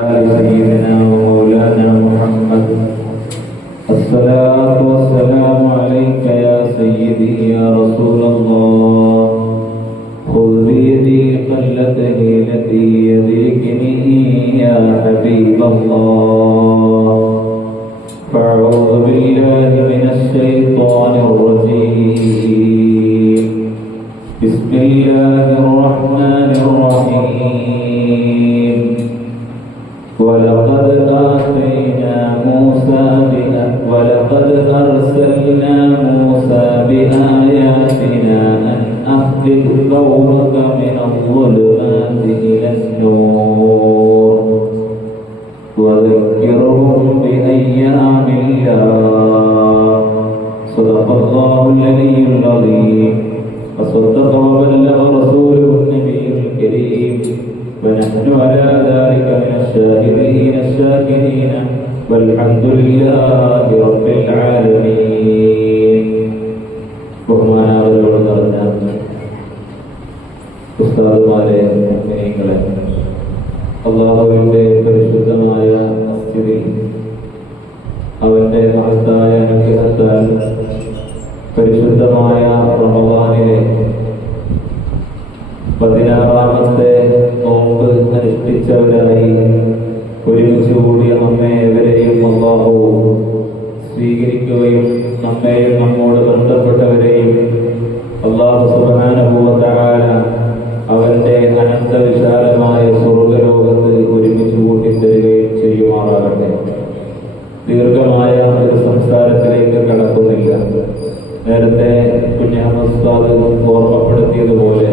سيدنا ومولانا محمد الصلاة والسلام عليك يا سيدي يا رسول الله خذ بيدي قلت هيلتي يدركني يا حبيب الله فأعوذ بالله من الشيطان الرجيم بسم الله الرحمن الرحيم ولقد أرسلنا موسى بآياتنا أن أخرج قومك من الظلمات إلى النور وذكرهم بأيام الله صدق الله العلي العظيم وصدق وبلغ رسوله النبي الكريم ونحن على ذلك من الشاهدين الشاكرين والحمد لله رب العالمين. ബഹുമാനാവരോട് നിറഞ്ഞ ഉസ്താദുമാരെ, മുഅ്മിനീങ്ങളെ, അല്ലാഹുവിന്റെ പരിശുദ്ധമായ മസ്ജിദിൽ അവന്റെ മഹത്തായ അനുഗ്രഹത്താൽ പരിശുദ്ധമായ റമളാനിലെ 16ാമത്തെ നോമ്പ് അനുഷ്ഠിച്ചവരായി ഒരുമിച്ച് കൂടിയ നമ്മെ എവരെയും അല്ലാഹു സ്വീകരിക്കുകയും നമ്മെയും നമ്മോട് ബന്ധപ്പെട്ടവരെയും അല്ലാഹു സുബ്ഹാനഹു വ തആല അവന്റെ അനന്ത വിശാലമായ സ്വർഗ്ഗലോകത്ത് ഒരുമിച്ച് കൂട്ടിത്തരികയും ചെയ്യുമാറാകട്ടെ. ദീർഘമായ ഒരു സംസാരത്തിലേക്ക് കടക്കുന്നില്ല. നേരത്തെ കുഞ്ഞഹമ്മദ് ഉസ്താദ് ഓർമ്മപ്പെടുത്തിയതുപോലെ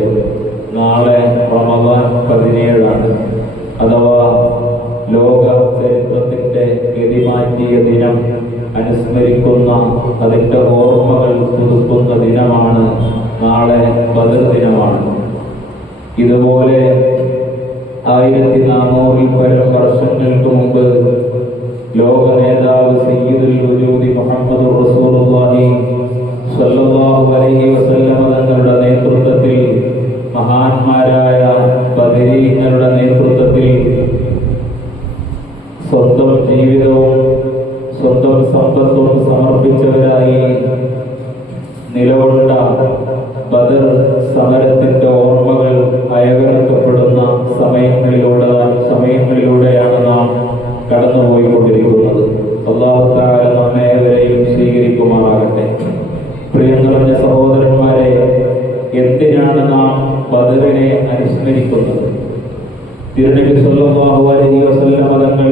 നാളെ റമദാൻ 17 അഥവാ ലോക ചരിത്രത്തിന്റെ ഗതിമാറ്റിയ ദിനം അനുസ്മരിക്കുന്ന, അതിന്റെ ഓർമ്മകൾ പുതുക്കുന്ന ദിനമാണ് നാളെ ബദർ ദിനമാണ്. ഇതുപോലെ 1400 പരം വർഷങ്ങൾക്ക് മുമ്പ് ലോക നേതാവ് സയ്യിദുൽ വജൂദി മുഹമ്മദ് റസൂലുള്ളാഹി സ്വല്ലല്ലാഹു അലൈഹി വസല്ലം തങ്ങളുടെ നേതൃത്വത്തിൽ, മഹാന്മാരായ ബദരീങ്ങളുടെ നേതൃത്വത്തിൽ സ്വന്തം ജീവിതവും സ്വന്തം സമ്പത്തും സമർപ്പിച്ചവരായി നിലകൊണ്ട ബദർ സമരത്തിന്റെ ഓർമ്മകൾ അയവിറക്കപ്പെടുന്ന സമയങ്ങളിലൂടെയാണ് നാം കടന്നുപോയിക്കൊണ്ടിരിക്കുന്നത്. അല്ലാഹു തആല നമ്മേവരെയും സ്വീകരിക്കുമാറാകട്ടെ. പ്രിയം നിറഞ്ഞ സഹോദരന്മാരെ, എന്തിനാണ് നാം ബദറിനെ അനുസ്മരിക്കുന്നത്? തിരുനബി സല്ലല്ലാഹു അലൈഹി വസല്ലം തങ്ങൾ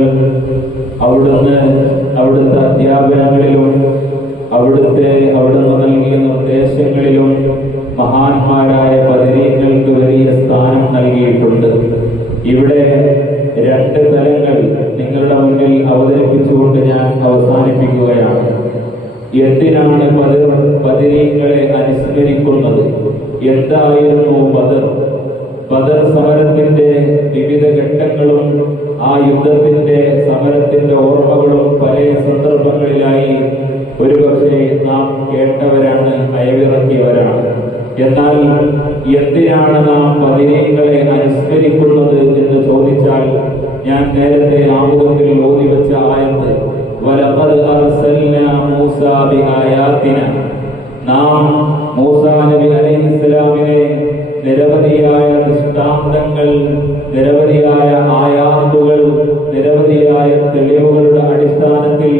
അവിടുത്തെ അധ്യാപനങ്ങളിലും അവിടുന്ന് നൽകിയ നിർദ്ദേശങ്ങളിലും മഹാന്മാരായ ബദരീങ്ങൾക്ക് വലിയ സ്ഥാനം നൽകിയിട്ടുണ്ട്. ഇവിടെ 2 തലങ്ങൾ നിങ്ങളുടെ മുന്നിൽ അവതരിപ്പിച്ചുകൊണ്ട് ഞാൻ അവസാനിപ്പിക്കുകയാണ്. എന്തിനാണ് ബദരീങ്ങളെ അനുസ്മരിക്കുന്നത്? എന്തായിരുന്നു ബദർ? ബദർ സമരത്തിന്റെ വിവിധ ഘട്ടങ്ങളും ആ യുദ്ധത്തിന്റെ സമരത്തിന്റെ ഓർമ്മകളും പല സന്ദർഭങ്ങളിലായി ഒരുപക്ഷെ നാം കേട്ടവരാണ്, അയവിറക്കിയവരാണ്. എന്നാൽ എന്തിനാണ് നാം ബദരീങ്ങളെ അനുസ്മരിക്കുന്നത് എന്ന് ചോദിച്ചാൽ, ഞാൻ നേരത്തെ ആമുഖത്തിൽ ഓതിവെച്ച ആയത്ത് വലഖദ് അർസൽനാ മൂസാ ബിആയാതിനാ, നാം മൂസാ നബി അലൈഹിസ്സലാമിനെ നിരവധിയായ ദൃഷ്ടാന്തങ്ങൾ, നിരവധിയായ ആയാത്തുകൾ, നിരവധിയായ തെളിവുകളുടെ അടിസ്ഥാനത്തിൽ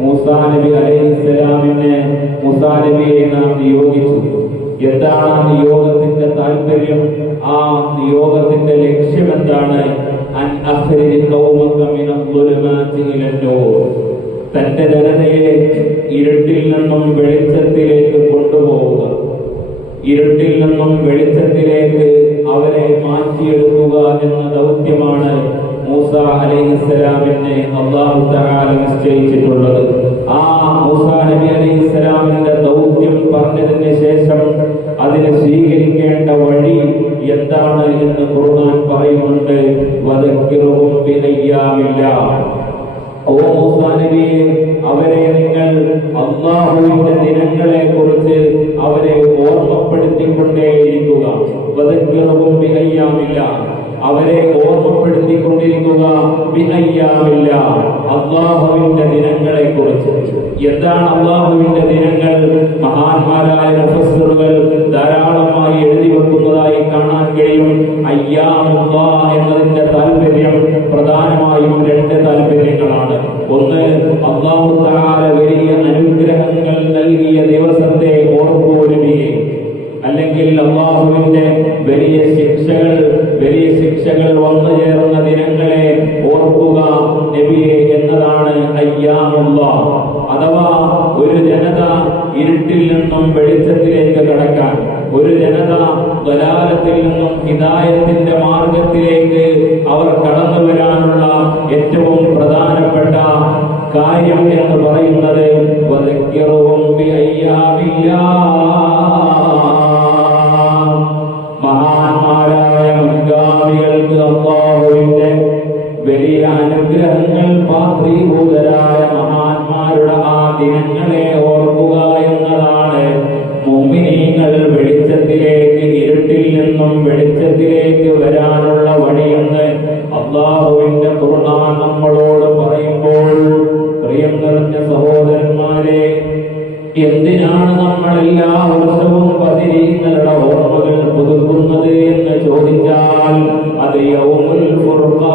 മൂസാ നബി നബിയെ നാം നിയോഗിച്ചു. എന്താണ് ആ നിയോഗത്തിന്റെ താല്പര്യം? ആ നിയോഗത്തിന്റെ ലക്ഷ്യം എന്താണ്? അൻ അഖ്രിജ് ഖൗമക മിനൽ ദുലുമാതി ഇലൻ നൂർ, തന്റെ ജനതയെ ഇരുട്ടിൽ നിന്നും വെളിച്ചത്തിലേക്ക് കൊണ്ടുപോവുക, ഇരുട്ടിൽ നിന്നും വെളിച്ചത്തിലേക്ക് അവരെ മാറ്റിയെടുക്കുക എന്ന ദൗത്യമാണ് മൂസാ അലൈഹിസ്സലാമിനെ അല്ലാഹു തആല നിശ്ചയിച്ചിട്ടുള്ളത്. ആ മൂസാ നബി അലൈഹിസ്സലാമിന്റെ ദൗത്യം പറഞ്ഞതിന് ശേഷം അതിനെ സ്വീകരിക്കേണ്ട വഴി എന്താണ് എന്ന് ഖുർആൻ പറയുന്നുണ്ട്. വദക്കിറുഹും ബിഅയ്യാമില്ലാഹ്, ഓ മൂസാ നബിയെ, അവരെ നിങ്ങൾ അല്ലാഹുവിന്റെ ദിനങ്ങളെ കുറിച്ച് അവരെ ഓർമ്മപ്പെടുത്തിക്കൊണ്ടേയിരിക്കുക. വദക്കിറുഹും ബിഅയ്യാമില്ലാഹ്, അവരെ ഓർമ്മപ്പെടുത്തിക്കൊണ്ടിരിക്കുക ബിഅയ്യാമില്ല, അല്ലാഹുവിന്റെ ദിനങ്ങളെ കുറിച്ച്. എന്താണ് അല്ലാഹുവിന്റെ ദിനങ്ങൾ? മഹാന്മാരായ മുഫസ്സിറുകൾ ധാരാളമായി എഴുതി വെക്കുന്നതായി കാണാൻ കഴിയും. അയ്യാമുല്ലാഹ് എന്നതിന്റെ താല്പര്യം പ്രധാനമായും രണ്ട് താല്പര്യങ്ങളാണ്. ഒന്ന്, അല്ലാഹു തആല വലിയ അനുഗ്രഹങ്ങൾ നൽകിയ ദിവസത്തെ ഓർമ്മപ്പെടുത്തുകയും, അല്ലെങ്കിൽ അല്ലാഹുവിന്റെ വലിയ ശിക്ഷകൾ വന്നു ചേർന്ന ദിനങ്ങളെ ഓർക്കുക നബിയെ എന്നതാണ് അയ്യാമുല്ലാഹ്. അഥവാ ഒരു ജനത ഇരുട്ടിൽ നിന്നും വെളിച്ചത്തിലേക്ക് കടക്കാൻ, ഒരു ജനത ദലാലത്തിൽ നിന്നും ഹിദായത്തിന്റെ മാർഗത്തിലേക്ക് അവർ കടന്നു വരാനുള്ള ഏറ്റവും പ്രധാനപ്പെട്ട കാര്യം എന്ന് പറയുന്നത് വദക്കിറുഹും ബിഅയ്യാമില്ലാഹ്. മഹാന്മാരായ മുൻഗാമികൾക്ക് അല്ലാഹുവിന്റെ വലിയ അനുഗ്രഹങ്ങൾ പാത്രീഭൂതരായ മഹാന്മാരുടെ ആ ദിനങ്ങളെ ഓർക്കുക എന്നതാണ് മുഅ്മിനീങ്ങൾ വെളിച്ചത്തിലേക്ക്, ഇരുട്ടിൽ നിന്നും വെളിച്ചത്തിലേക്ക് വരാനുള്ള വഴിയെന്ന് അല്ലാഹുവിന്റെ ഖുർആൻ നമ്മളോട് പറയുമ്പോൾ, പ്രിയം നിറഞ്ഞ സഹോദരന്മാരെ, എന്തിനാണ് നമ്മൾ എല്ലാ വർഷവും ബദരീങ്ങളുടെ ഓർമ്മകൾ പുതുക്കുന്നത് എന്ന് ചോദിച്ചാൽ അത് യൗമുൽ ഫുർഖാൻ,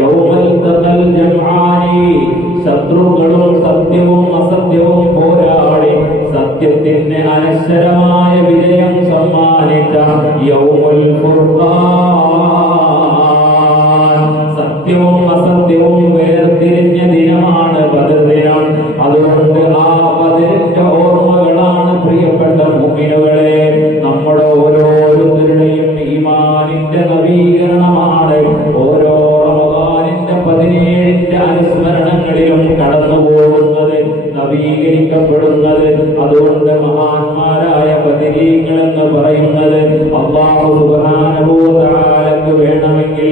യൗമൽ തഖൽ ജംആനി, ശത്രുക്കളും സത്യവും അസത്യവും പോരാടി സത്യത്തിന് അനശ്വരമായ വിജയം സമ്മാനിച്ച യൗമുൽ ഫുർഖാൻ. സത്യവും അസത്യവും വേർതിരിഞ്ഞ ദിനമാണ് ബദർ ദിനം. അതുകൊണ്ട് ആ ബദറിന്റെ ഓർമ്മകളാണ് പ്രിയപ്പെട്ട മുഅ്മിനുകളെ നമ്മുടെ ഓരോരുത്തരുടെയും ഈമാനിന്റെ നവീകരണമാണ്. ഓരോ റമദാനിന്റെ 17ന്റെ അനുസ്മരണങ്ങളിലും കടന്നു പോകുന്നത്, നവീകരിക്കപ്പെടുന്നത്. അതുകൊണ്ട് മഹാന്മാരായ ബദരീങ്ങൾ എന്ന് പറയുന്നത് അല്ലാഹു സുബ്ഹാനഹു വ തആലക്ക് വേണമെങ്കിൽ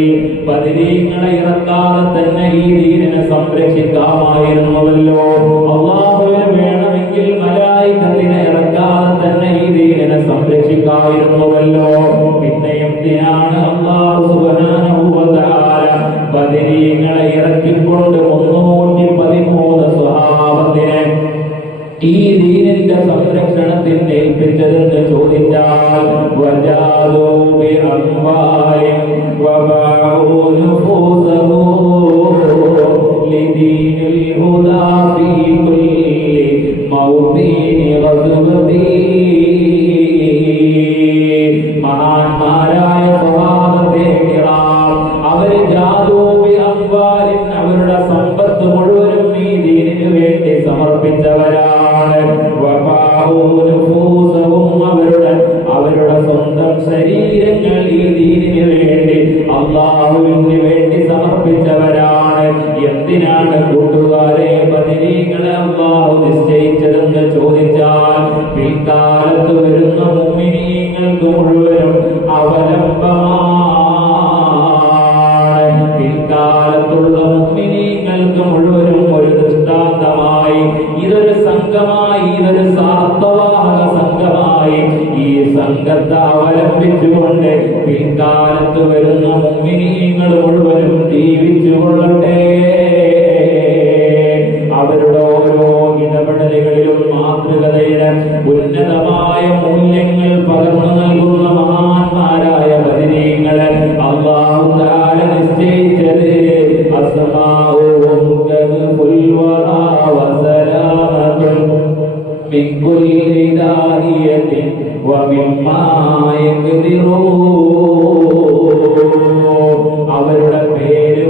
ബദരീങ്ങളെ ഇറക്കാതെ തന്നെ ഈ ദീനിനെ സംരക്ഷിക്കാമായിരുന്നുവല്ലോ. അല്ലാഹുവിന് വേണമെങ്കിൽ മലായികത്തിനെ ഇറക്കാതെ തന്നെ ഈ ദീനിനെ സംരക്ഷിക്കാമായിരുന്നുവല്ലോ. പിന്നെ എന്തിനാണ് അല്ലാഹു സുബ്ഹാനഹു വ തആല ബദരീങ്ങളെ ഇറക്കിക്കൊണ്ട് 313 സ്വഹാബത്തിനെ ഈ ദീനിന്റെ സംരക്ഷണത്തിന് ഏൽപ്പിച്ചതെന്ന് ചോദിച്ചാൽ വജാദൂ ബിഅംവാലിഹിം വബഅൂ നുഫൂസഹും ലിദീനിൽ ഹുദാ ഫീ കുല്ലി മൗദിനി ഗസ്വതി. മഹാന്മാരായ സ്വഹാബത്തെ കിറാം അവർ ജാദൂ ബിഅംവാലിഹിം, അവരുടെ സമ്പത്ത് മുഴുവനും ഈ ദീനിനു വേണ്ടി സമർപ്പിച്ചവരാണ്. അവരുടെ സ്വന്തം ശരീരങ്ങൾ ഈ ദീനിനു വേണ്ടി, അല്ലാഹുവിന് വേണ്ടി സമർപ്പിച്ചവരാണ്. എന്തിനാണ് കൂട്ടുകാരെ ബദരീങ്ങളെ അല്ലാഹു നിശ്ചയിച്ചതെന്ന് ചോദിച്ചാൽ പിൽക്കാലത്ത് വരുന്ന മുഅ്മിനീങ്ങൾക്ക് മുഴുവനും അവലംബമാണ്. പിൽക്കാലത്തുള്ള മുഅ്മിനീങ്ങൾക്ക് മുഴുവനും ഒരു ദൃഷ്ടാന്തമായി, ഇതൊരു സംഘമായി, ഇതൊരു സാർത്ഥവാഹക സംഘമായി ഈ സംഘത്തെ അവലംബിച്ചുകൊണ്ട് പിൽക്കാലത്ത് വരുന്ന മുഅ്മിനീങ്ങൾ മുഴുവനും ജീവിച്ചു കൊള്ളട്ടെ. അവരുടെ ഓരോ ഇടപെടലുകളിലും മാതൃകതയുടെ ഉന്നതമായ മൂല്യങ്ങൾ പകർന്നു നൽകുന്ന മഹാന്മാരായ ബദരീങ്ങളെ അല്ലാഹു തആല നിശ്ചയിച്ചത് അസ്മാഉഹും കൽഫുൽ വറാ വസലാമത്തുൻ മിൻ കുല്ലി ദാഹിയത്തിൻ വമിമ്മാ യഖ്ദിറൂൻ. അവരുടെ പേര്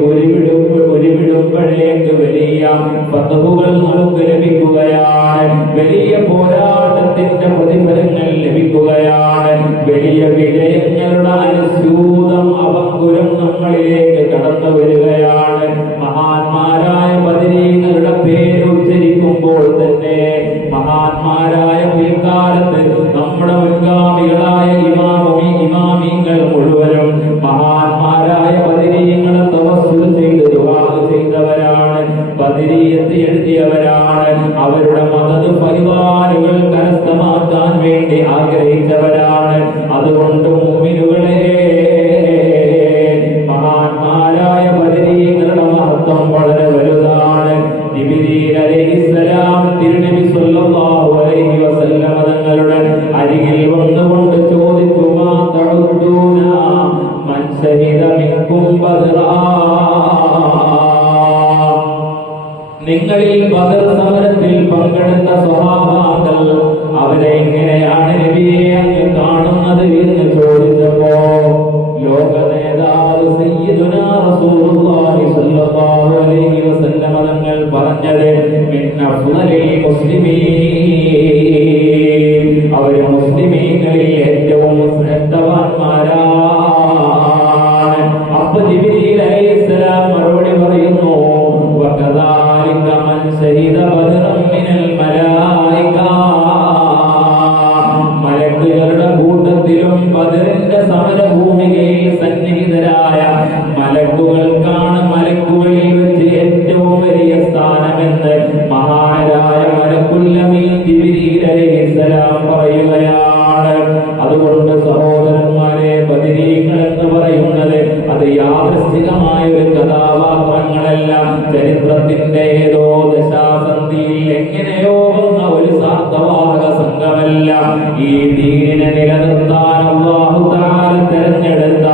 ഉരുവിടുമ്പോഴേക്ക് വലിയ ഫതഹുകൾ നമുക്ക് ലഭിക്കുകയാണ്, വലിയ പോരാട്ടത്തിന്റെ പ്രതിഫലങ്ങൾ ലഭിക്കുകയാണ്, വലിയ വിജയങ്ങളുടെ അനുസ്യൂതം അവങ്കുരം നമ്മളിലേക്ക് കടന്നു വരികയാണ്. മഹാന്മാരായ ബദരീങ്ങളുടെ പേര് ഉച്ചരിക്കുമ്പോൾ തന്നെ മഹാന്മാരായ പിൽക്കാലത്ത് നമ്മുടെ മുൻഗാമികളായ ഇമാമിങ്ങൾ മുഴുവനും മഹാന്മാരായ ബദരീങ്ങളെ തവസ്സുൽ ചെയ്ത് ദുആ ചെയ്തവരാണ്, ബദരീയത്ത് എഴുതിയവരാണ്. അവരുടെ മദദ് ഫൈവാനുകൾ കരസ്ഥമാക്കാൻ വേണ്ടി ആഗ്രഹിച്ചവരാണ്. അതുകൊണ്ട് മുഅ്മിൻ شهد منكم بدرا നിങ്ങളിൽ ബദർ സമരത്തിൽ പങ്കെടുത്ത സ്വഹാബാക്കൾ അവരെ എങ്ങനെയാണ് നബിയെ അങ്ങ് കാണുന്നത് എന്ന് ചോദിച്ചപ്പോ ലോക നേതാവ് സയ്യിദുനാ റസൂലുള്ളാഹി സ്വല്ലല്ലാഹു അലൈഹി വസല്ലം തങ്ങൾ പറഞ്ഞത് മിൻ അഫ്ളലിൽ മുസ്ലിമീൻ അവർ മുസ്ലിമീങ്ങളിൽ ഏറ്റവും ശ്രേഷ്ഠവാന്മാരാണ്. അപ്പോൾ ജിബ്രീൽ അലൈഹിസ്സലാം മറുപടി പറയുന്നു വകദാലിക മൻ ശഹീദ ബദറൻ മിനൽ മലായിക മലക്കുകളുടെ കൂട്ടത്തിലും ബദറിന്റെ സമരഭൂമികയിൽ സന്നിഹിതരായ മലക്കുകൾക്കാണ് മലക്കുകളിൽ വെച്ച് ഏറ്റവും വലിയ സ്ഥാനമെന്ന് മഹാനായ മലക്കുൽ അമീൻ ജിബ്രീൽ അലൈഹിസ്സലാം പറയുകയാണ്. അതുകൊണ്ട് സഹോദരന്മാരെ, ബദരീങ്ങൾ എന്ന് പറയുന്നത് അത് യാദൃശ്ചികമായ ഒരു കഥാപാത്രങ്ങളല്ല, ചരിത്രത്തിന്റെ ഏതോ ദശാസന്ധിയിൽ എങ്ങനെയോ വന്ന ഒരു സാർത്ഥവാഹക സംഘമല്ല. ഈ ദീനിനെ നിലനിർത്താൻ അല്ലാഹു തആല തെരഞ്ഞെടുത്ത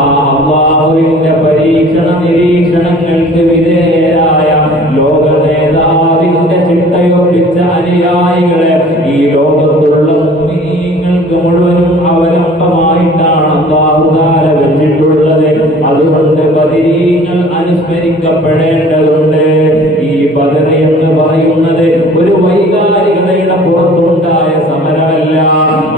ആ അല്ലാഹുവിന്റെ പരീക്ഷണ നിരീക്ഷണങ്ങൾക്ക് വിധേയരായ ലോക നേതാവിന്റെ ചിട്ടയൊപ്പിച്ച അനുയായികളെ ഈ ലോകത്തുള്ള മുഅ്മിനീങ്ങൾക്ക് മുഴുവനും അവലംബമായിട്ടാണ് അല്ലാഹു തആല വെച്ചിട്ടുള്ളത്. അതുകൊണ്ട് ബദരീങ്ങൾ അനുസ്മരിക്കപ്പെടേണ്ടതുണ്ട്. ഈ ബദർ എന്ന് പറയുന്നത് ഒരു വൈകാരികതയുടെ പുറത്തുണ്ടായ സമരമല്ല.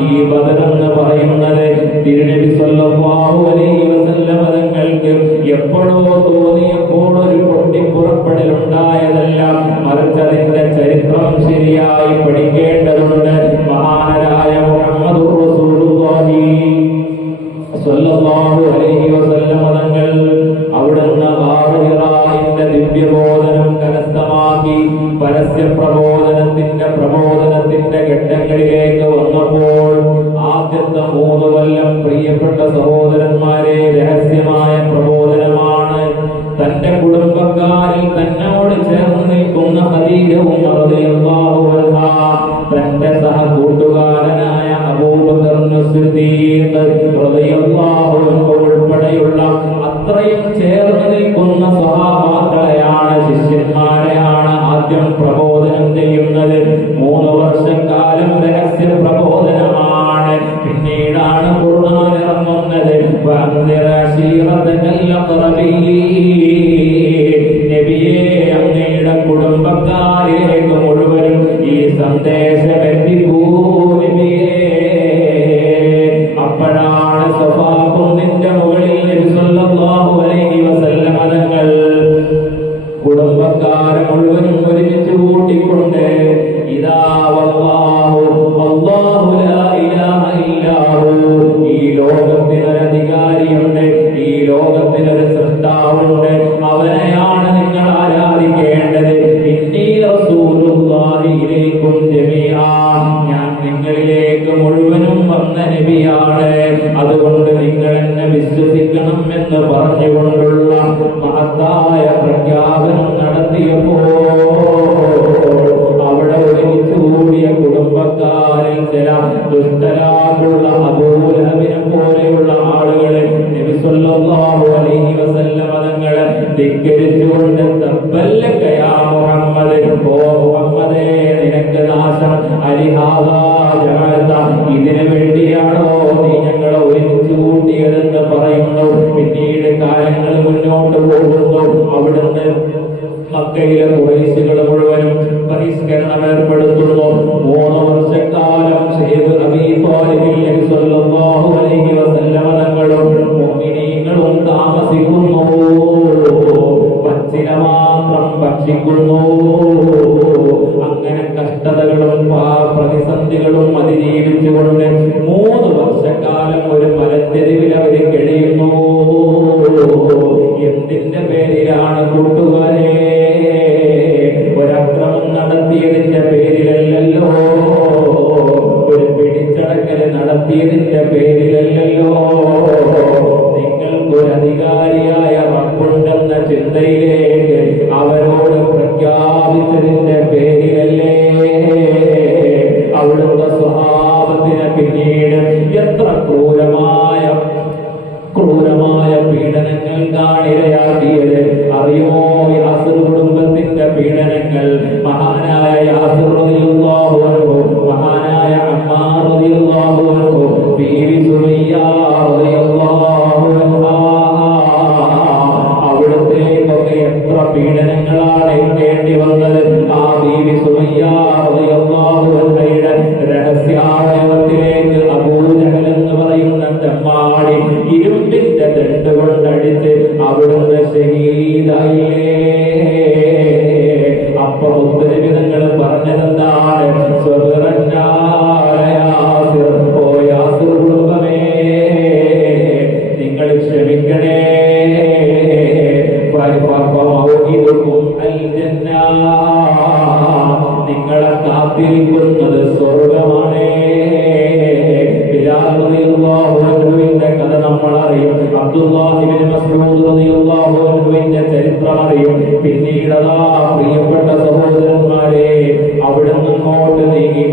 ഈ ബദർ എന്ന് പറയുന്നത് തിരുനബി സല്ലല്ലാഹു അലൈഹി വസല്ലം തങ്ങൾക്ക് എപ്പോഴോ തോന്നിയപ്പോൾ ഒരു പൊട്ടിപ്പുറപ്പെടലുണ്ടായതല്ല, മറിച്ച് അതിന്റെ ചരിത്രം ശരിയായി പഠിക്കേണ്ടതുണ്ട്. മഹാനരായ മുഹമ്മദുർ റസൂലുള്ളാഹി സ്വല്ലല്ലാഹു അലൈഹി വസല്ലം തങ്ങൾ അവിടുന്ന് ഹിറാഇന്റെ ദിവ്യബോധനം കരസ്ഥമാക്കി പരസ്യ പ്രബോധനത്തിന്റെ ഘട്ടങ്ങളിലേക്ക് വന്നപ്പോൾ ആദ്യത്തെ 3 കൊല്ലം പ്രിയപ്പെട്ട സഹോദരന്മാരെ രഹസ്യമായ പ്രബോധനമാണ്. തന്റെ കുടുംബക്കാരിൽ തന്നോട് ചേർന്ന് നിൽക്കുന്ന ഖദീജ റളിയല്ലാഹു അൻഹാ, തന്റെ സഹകൂട്ടുകാരനായ അബൂബക്കർ സിദ്ദീഖ് റളിയല്ലാഹു അൻഹു ഉൾപ്പെടെയുള്ള അത്രയും ചേർന്ന് നിൽക്കുന്ന സ്വഹാബാക്കളെയാണ്, ശിഷ്യന്മാരെയാണ് ആദ്യം പ്രബോധനം ചെയ്യുന്നത്. 3 വർഷക്കാലം രഹസ്യ പ്രബോധനമാണ്. പിന്നീടാണ് ഖുർആൻ ഇറങ്ങുന്നത്. നബിയെ, അങ്ങയുടെ കുടുംബക്കാരിലേക്ക് മുഴുവനും ഈ സന്ദേശം എത്തിക്കൂ നബിയേ. അപ്പോഴാണ് സഫാ കുന്നിന്റെ മുകളിൽ നബി സല്ലല്ലാഹു അലൈഹി വസല്ലം തങ്ങൾ കുടുംബക്കാരെ മുഴുവനും ഒരുമിച്ച് കൂട്ടിക്കൊണ്ട് ഇദാ വല്ലാഹു അല്ലാഹു ലാ ഇലാഹ ഇല്ലാഹു, ഈ ലോകത്തിനൊരു അധികാരിയുണ്ട്, ഈ ലോകത്തിനൊരു സൃഷ്ടാവുണ്ട്, അവനെയാണ് നിങ്ങൾ ആരാധിക്കേണ്ടത്. ഇന്നി റസൂലുള്ളാഹി ഇലൈക്കും ജമീആ, ഞാൻ നിങ്ങളിലേക്ക് മുഴുവനും വന്ന നബിയാണ്, അതുകൊണ്ട് നിങ്ങൾ എന്നെ വിശ്വസിക്കണം എന്ന് പറഞ്ഞുകൊണ്ടുള്ള മഹത്തായ പ്രഖ്യാപനം നടത്തിയപ്പോൾ അവിടെ ഒരുമിച്ച് കൂടിയ കുടുംബക്കാരിൽ ചില ദുഷ്ടരാകുള്ള അബൂലഹബിനെ പോലെയുള്ള ആളുകളെ നബി സല്ലല്ലാഹു അലൈഹി വസല്ലം തങ്ങളെ ധിക്കരിച്ചുകൊണ്ട് തബ്ബല്ലക യാ മുഹമ്മദ്, ഓ മുഹമ്മദേ നിനക്ക് നാശം, അലിഹാദാ ജഅൽത, ഇതിനു വേണ്ടിയാണോ നീ ഞങ്ങളെ ഒരുമിച്ച് കൂട്ടിയതെന്ന് പറയുന്നു. പിന്നീട് കാലങ്ങൾ മുന്നോട്ട് പോകുന്നു. അവിടുന്ന് മക്കയിലെ ഖുറൈശികൾ മുഴുവനും ബഹിഷ്കരണം ഏർപ്പെടുത്തുന്നു. 3 വർഷക്കാലം സയ്യിദ് അബീ ത്വാലിബ് നബി സല്ലല്ലാഹു അലൈഹി വസല്ലം തങ്ങളും മുഅ്മിനീങ്ങളും താമസിക്കുന്നു, പച്ചില മാത്രം ഭക്ഷിക്കുന്നു. അങ്ങനെ കഷ്ടതകളും പ്രതിസന്ധികളും അതിജീവിച്ചുകൊണ്ട് 3 വർഷക്കാലം ഒരു മലഞ്ചെരിവിൽ അവർ കഴിയുന്നു. എന്തിന്റെ പേരിലാണ് കൂട്ടുകാരെ? ഒരക്രമം നടത്തിയതിന്റെ പേരിലല്ലല്ലോ, ഒരു പിടിച്ചടക്കൽ നടത്തിയതിന്റെ പേരിലല്ലല്ലോ. നിങ്ങൾക്കൊരധികാരിയായ റബ്ബുണ്ടെന്ന ചിന്തയിലേക്ക് അവരോട് പ്രഖ്യാപിച്ചു കാത്തിരിക്കുന്നത് സ്വർഗമാണേ. ബിലാൽ റളിയല്ലാഹു അൻഹുവിന്റെ കഥ നമ്മൾ അറിയും. അബ്ദുല്ലാഹ് ഇബ്നു മസ്ഊദ് റളിയല്ലാഹു അൻഹുവിന്റെ ചരിത്രം അറിയും. പിന്നീട് പ്രിയപ്പെട്ട സഹോദരന്മാരെ അവിടെ നിന്നോട്ട് നീങ്ങി